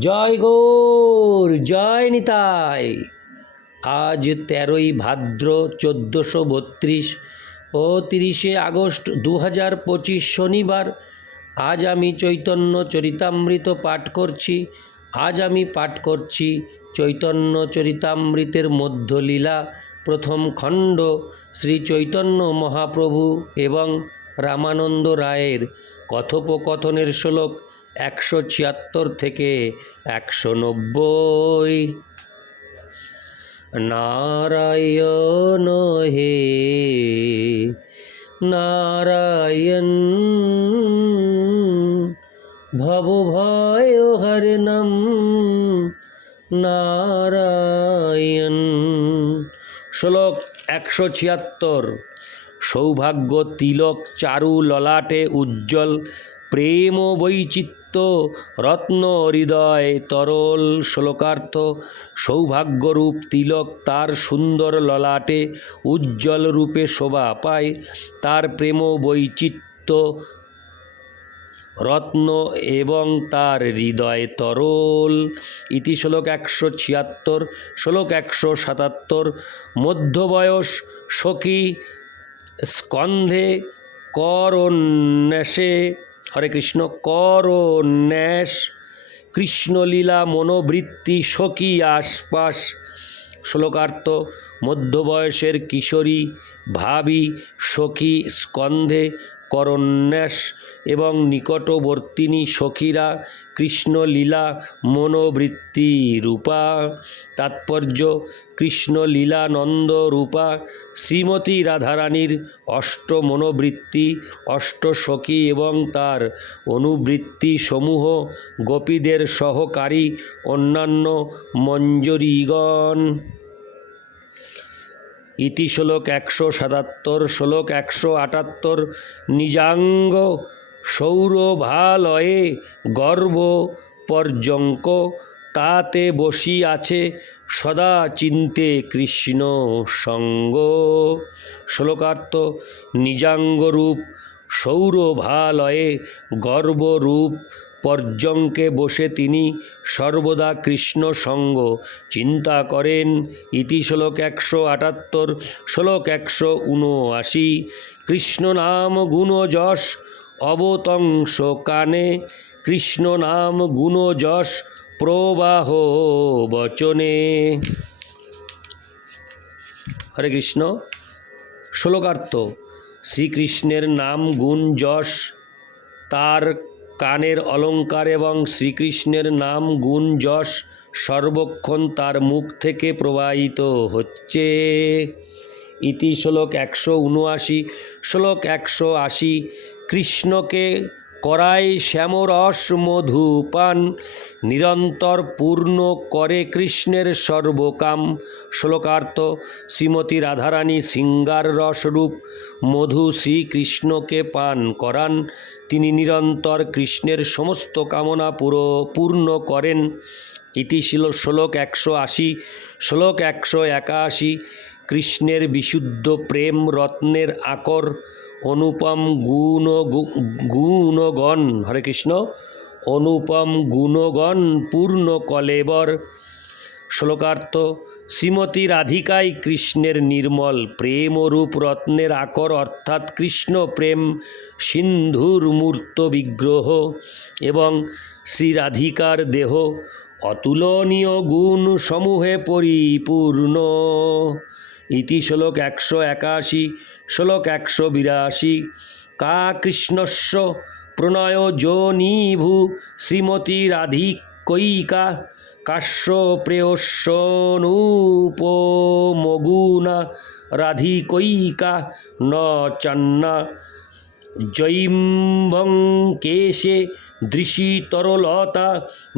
জয় গৌর, জয় নিতাই। আজ তেরোই ভাদ্র চোদ্দোশো বত্রিশ ও তিরিশে আগস্ট দু হাজার পঁচিশ শনিবার। আজ আমি চৈতন্য চরিতামৃত পাঠ করছি। আজ আমি পাঠ করছি চৈতন্য চরিতামৃতের মধ্যলীলা, প্রথম খণ্ড, শ্রী চৈতন্য মহাপ্রভু এবং রামানন্দ রায়ের কথোপকথনের শ্লোক। একশো ছিয়াত্তর থেকে একশো নব্বই। নারায়ণ হে, নারায়ণ, ভব ভয় হরণম নারায়ণ। শ্লোক একশো ছিয়াত্তর, সৌভাগ্য তিলক চারু ললাটে উজ্জ্বল প্রেম বৈচিত্র্য রত্ন, হৃদয়, তরল, শ্লোকার্থ, সৌভাগ্যরূপ তিলক তার সুন্দর ললাটে উজ্জ্বল রূপে শোভা পায়। তার প্রেম বৈচিত্র্য, রত্ন এবং তার হৃদয় তরল। ইতি শ্লোক একশো ছিয়াত্তর, শ্লোক একশো সাতাত্তর। মধ্যবয়স সখী, স্কন্ধে করন্যাসে হরে কৃষ্ণ কর ন্যাস কৃষ্ণলীলা মনোবৃত্তি সখী আশপাশ শ্লোকার্থ মধ্যবয়সের কিশোরী ভাবি সখী স্কন্ধে করন্যাস এবং নিকটবর্তিনী সখীরা কৃষ্ণলীলা মনোবৃত্তি রূপা তাৎপর্য কৃষ্ণলীলানন্দ রূপা শ্রীমতী রাধারানীর অষ্ট মনোবৃত্তি অষ্ট সখী এবং তার অনুবৃত্তি সমূহ গোপীদের সহকারী অন্যান্য মঞ্জরীগণ। ইতি শ্লোক একশো সাতাত্তর, শ্লোক একশো আটাত্তর, নিজাঙ্গ সৌরভালয়ে গর্ব পর্যঙ্ক, তাতে বসি আছে সদা চিন্তে কৃষ্ণ সঙ্গ। শ্লোকার্থ, নিজাঙ্গরূপ সৌরভালয়ে গর্বরূপ পর্যঙ্কে বসে তিনি সর্বদা কৃষ্ণ সঙ্গ। চিন্তা করেন, ইতি শ্লোক একশো আটাত্তর, শ্লোক একশো উনআশি। কৃষ্ণ নাম গুণ যশ, অবতংশ কানে। কৃষ্ণ নাম গুণ যশ, প্রবাহ বচনে। হরে কৃষ্ণ। শ্লোকার্থ, শ্রীকৃষ্ণের নাম গুণ যশ, তার কানের অলঙ্কার এবং শ্রীকৃষ্ণের নাম গুণ যশ সর্বক্ষণ তার মুখ থেকে প্রবাহিত হচ্ছে। ইতি শ্লোক একশো উনআশি। শ্লোক একশো আশি। কৃষ্ণকে করায় শ্যামরস মধু পান নিরন্তর পূর্ণ করে কৃষ্ণের সর্বকাম। শ্লোকার্থ শ্রীমতী রাধারানী সিঙ্গার রসরূপ, মধু শ্রীকৃষ্ণকে পান করান। তিনি নিরন্তর কৃষ্ণের সমস্ত কামনা পুরো, পূর্ণ করেন। ইতি ছিল শ্লোক একশো আশি, শ্লোক একশো একাশি। কৃষ্ণের বিশুদ্ধ প্রেম রত্নের আকর অনুপম গুণ গুণগণ, হরে কৃষ্ণ, অনুপম গুণগণ, পূর্ণ কলেবর। শ্লোকার্থ, শ্রীমতী রাধিকাই কৃষ্ণের নির্মল প্রেম রূপ রত্নের আকর অর্থাৎ কৃষ্ণ প্রেম সিন্ধুর মূর্ত বিগ্রহ এবং শ্রী রাধিকার দেহ অতুলনীয় গুণ সমূহে পরিপূর্ণ। ইতি শ্লোক একশো একাশি শ্লোক একশো বিরাশি। কা কৃষ্ণস্য প্রণয় যোনিভু শ্রীমতী রাধিকৈকা কাশ্য প্রেয়স্যনুপমগুণা রাধিকৈকা ন চান্না। জৈম্বং কেশে দৃশিতরলতা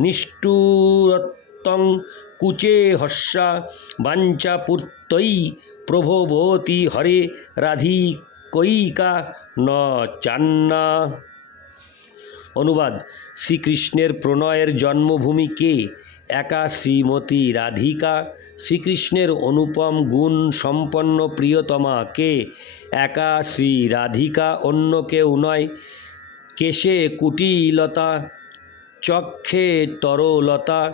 নিষ্ঠুরত্বং কুচে হস্যা বাঞ্চাপূর্তৈ প্রভবতী হরে রাধিকৈকা ন চান্না। অনুবাদ, শ্রীকৃষ্ণের প্রণয়ের জন্মভূমি কে? একা শ্রীমতী রাধিকা। শ্রীকৃষ্ণের অনুপম গুণ সম্পন্ন প্রিয়তমা কে? একা শ্রী রাধিকা, অন্য কেউ নয়। কেশে কুটিলতা, চক্ষে তরলতা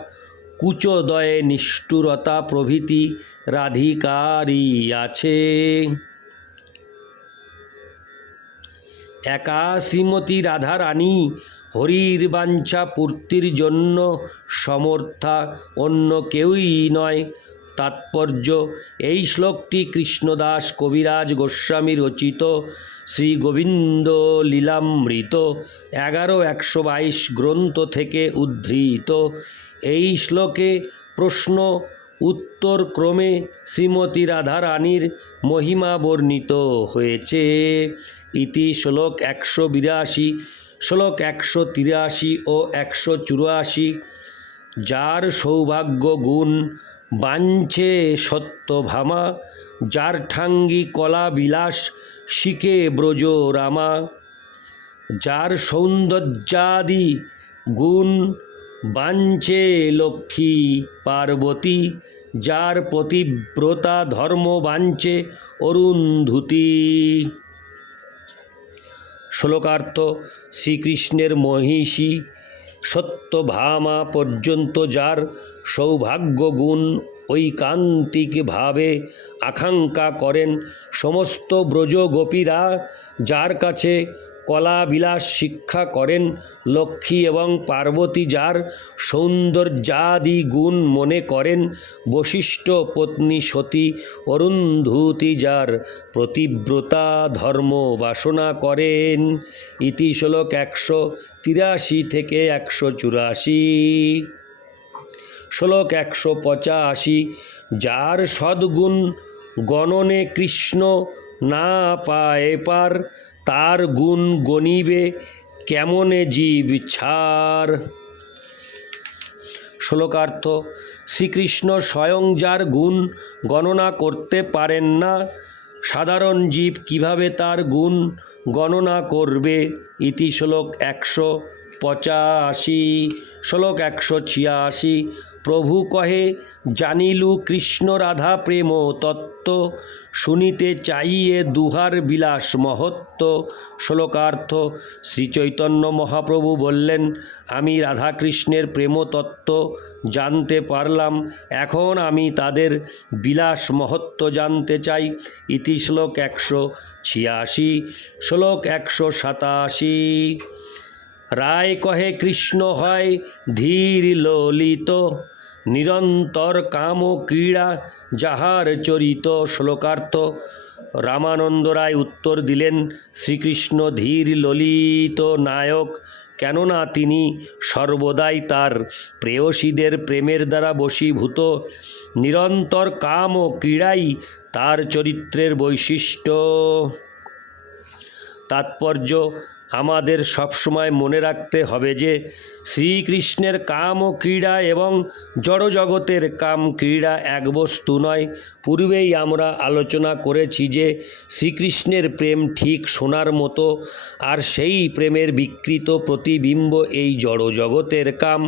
কুচোদয়ে নিষ্ঠুরতা প্রভৃতি রাধিকারী আছে। একা শ্রীমতী রাধারানী হরির বাঞ্ছা পূর্তির জন্য সমর্থা অন্য কেউই নয়। তাৎপর্য, এই শ্লোকটি কৃষ্ণদাস কবিরাজ গোস্বামী রচিত শ্রী গোবিন্দ লীলামৃত এগারো একশো বাইশ গ্রন্থ থেকে উদ্ধৃত। এই শ্লোকে প্রশ্ন, উত্তর ক্রমে শ্রীমতী রাধারানীর মহিমা বর্ণিত হয়েছে। ইতি শ্লোক একশো বিরাশি, শ্লোক একশো তিরাশি ও একশো চুরাশি। যার সৌভাগ্য গুণ বাঞ্ছে সত্যভামা, যার ঠাঙ্গি কলা বিলাস শিখে ব্রজ রামা। যার সৌন্দর্যাদি গুণ বাঞ্ছে লক্ষ্মী পার্বতী, যার প্রতিব্রতা ধর্ম বাঞ্ছে অরুন্ধুতি। শ্লোকার্থ শ্রীকৃষ্ণের মহিষী, সত্যভামা পর্যন্ত যার সৌভাগ্য গুণ ঐকান্তিকভাবে আকাঙ্ক্ষা করেন সমস্ত ব্রজগোপীরা, যার কাছে কলা বিলাস শিক্ষা করেন লক্ষ্মী এবং পার্বতী যার সৌন্দর্যাদি গুণ মনে করেন বশিষ্ঠ পত্নী সতী অরুন্ধুতি যার প্রতিব্রতা ধর্ম বাসনা করেন। ইতি শ্লোক একশো তিরাশি থেকে একশো চুরাশি। শ্লোক একশো পঁচাশি, যার সদ্গুণ গণনে কৃষ্ণ না পায় পার তার গুণ গণিবে কেমনে জীব ছাড় শ্লোকার্থ, শ্রীকৃষ্ণ স্বয়ং যার গুণ গণনা করতে পারেন না, সাধারণ জীব কীভাবে তার গুণ গণনা করবে? ইতি শ্লোক একশো পঁচাশি, শ্লোক একশো ছিয়াশি প্রভু কহে, জানিলু কৃষ্ণ রাধা প্রেম তত্ত্ব, শুনিতে চাইয়ে দুহার বিলাস মহত্ব। শ্লোকার্থ শ্রীচৈতন্য মহাপ্রভু বললেন, আমি রাধাকৃষ্ণের প্রেম তত্ত্ব জানতে পারলাম। এখন আমি তাদের বিলাস মহত্ব জানতে চাই। ইতি শ্লোক একশো ছিয়াশি, শ্লোক একশো সাতাশি। রায় কহে, কৃষ্ণ হয় ধীর ললিত নিরন্তর কাম ও ক্রীড়া যাহার চরিত শ্লোকার্থ। রামানন্দ রায় উত্তর দিলেন, শ্রীকৃষ্ণ ধীর ললিত নায়ক, কেননা তিনি সর্বদাই তার প্রেয়সীদের প্রেমের দ্বারা বশীভূত। নিরন্তর কাম ও ক্রীড়াই তার চরিত্রের বৈশিষ্ট্য। তাৎপর্য আমাদের সবসময় মনে রাখতে হবে যে শ্রীকৃষ্ণের কাম ও ক্রীড়া এবং জড়জগতের কাম ক্রীড়া এক বস্তু নয়। পূর্বেই আমরা আলোচনা করেছি যে শ্রীকৃষ্ণের প্রেম ঠিক সোনার মতো, আর সেই প্রেমের বিকৃত প্রতিবিম্ব এই জড়জগতের কাম।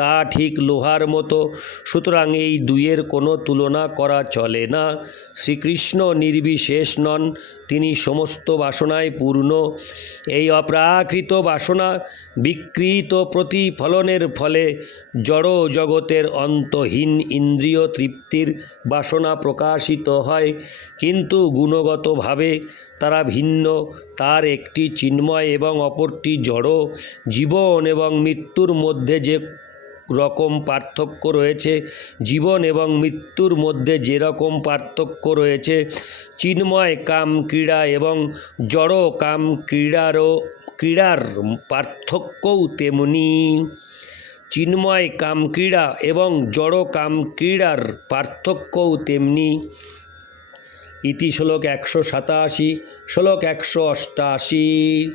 তা ঠিক লোহার মতো। সুতরাং এই দুইয়ের কোনো তুলনা করা চলে না। শ্রীকৃষ্ণ নির্বিশেষ নন। তিনি সমস্ত বাসনায় পূর্ণ। এই অপ্রাকৃত বাসনা বিকৃত প্রতিফলনের ফলে জড় জগতের অন্তহীন ইন্দ্রিয় তৃপ্তির বাসনা প্রকাশিত হয়। কিন্তু গুণগতভাবে তারা ভিন্ন। তার একটি চিন্ময় এবং অপরটি জড়। জীবন এবং মৃত্যুর মধ্যে যে রকম পার্থক্য রয়েছে। জীবন এবং মৃত্যুর মধ্যে যেরকম পার্থক্য রয়েছে, চিন্ময় কাম ক্রীড়া এবং জড় কাম ক্রীড়ারও, ক্রীড়ার পার্থক্যও তেমনি। চিন্ময় কাম ক্রীড়া এবং জড় কাম ক্রীড়ার পার্থক্যও তেমনি। ইতি শ্লোক একশো সাতাশি, শ্লোক একশো অষ্টাশি।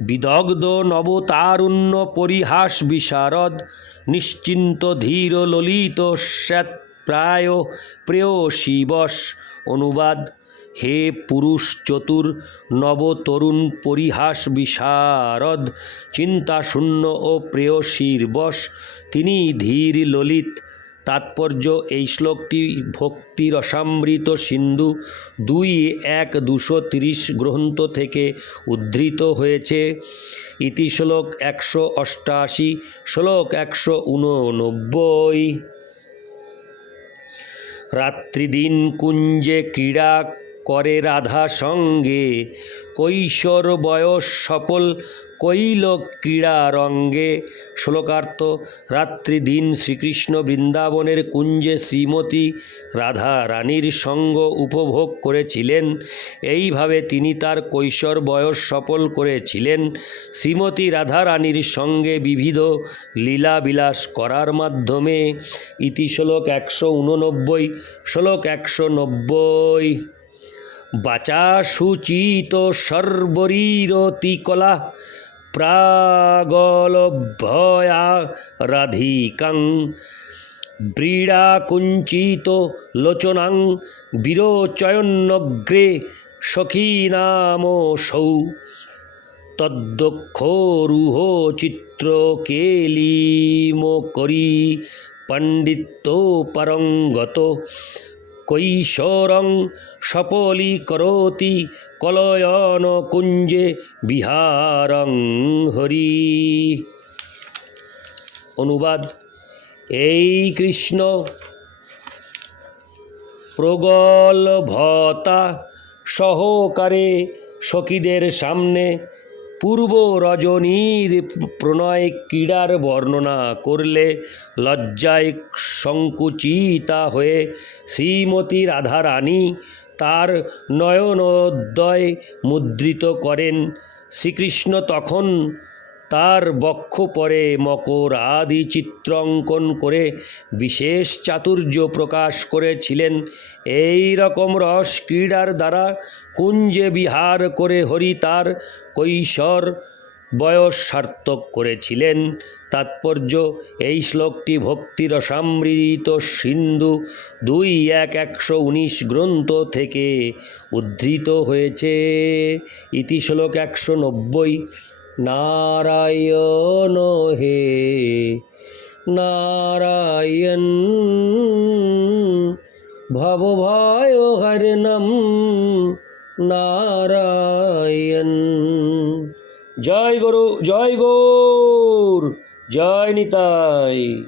বিদগ্ধ নবতারুণ্য পরিহাস বিশারদ, নিশ্চিন্ত ধীর ললিত স্যাৎ প্রায় প্রেয়সীবশ অনুবাদ, হে পুরুষ চতুর নবতরুণ পরিহাস বিশারদ, চিন্তাশূন্য ও প্রেয়সীর বশ তিনি ধীর ললিত তাৎপর্য, এই শ্লোকটি ভক্তি রসামৃত সিন্ধু দুই এক দুশো তিরিশ গ্রন্থ থেকে উদ্ধৃত হয়েছে। ইতি শ্লোক একশো অষ্টাশি, শ্লোক একশো উননব্বই। রাত্রিদিন কুঞ্জে ক্রীড়া করে রাধা সঙ্গে, কৈশোর বয়স সফল কৈল ক্রীড়া রঙ্গে শ্লোকার্থ রাত্রি দিন শ্রীকৃষ্ণ বৃন্দাবনের কুঞ্জে শ্রীমতী রাধা রানীর সঙ্গ উপভোগ করেছিলেন। এইভাবে তিনি তার কৈশোর বয়স সফল করেছিলেন। শ্রীমতী রাধা রানীর সঙ্গে বিবিধ লীলাবিলাস করার মাধ্যমে। ইতি শ্লোক একশো উননব্বই, শ্লোক একশো নব্বই। বাচা সুচিত সর্বরীরতিকলা প্রাগলভয়া রাধিকাং ব্রীড়াকুঞ্চিত লোচনাং বিরোচয়ন্নগ্রে সখীনামসৌ তদ্দক্ষরুহ চিত্র কেলিম করি পণ্ডিত্য পরঙ্গত কৈশোরং সপলীকরোতি কলয়ন কুঞ্জে বিহারং হরি। অনুবাদ এই কৃষ্ণ প্রগলভতা সহকারে সখীদের সামনে পূর্ব রজনীর প্রণয় ক্রীড়ার বর্ণনা করলে লজ্জায় সংকুচিতা হয়ে শ্রীমতী রাধারানী তার নয়নোদয় মুদ্রিত করেন। শ্রীকৃষ্ণ তখন তার বক্ষ পরে মকর আদি চিত্র অঙ্কন করে বিশেষ চাতুর্য প্রকাশ করেছিলেন। এই রকম রস ক্রীড়ার দ্বারা কুঞ্জে বিহার করে হরি তার কৈশোর বয়স সার্থক করেছিলেন। তাৎপর্য, এই শ্লোকটি ভক্তি রসামৃত সিন্ধু দুই এক একশো উনিশ গ্রন্থ থেকে উদ্ধৃত হয়েছে। ইতিশ্লোক একশো নব্বই। নারায়ণ হে নারায়ণ ভব ভয় হরণম নারায়ণ। জয় গুরু জয় গৌর জয় নিতাই।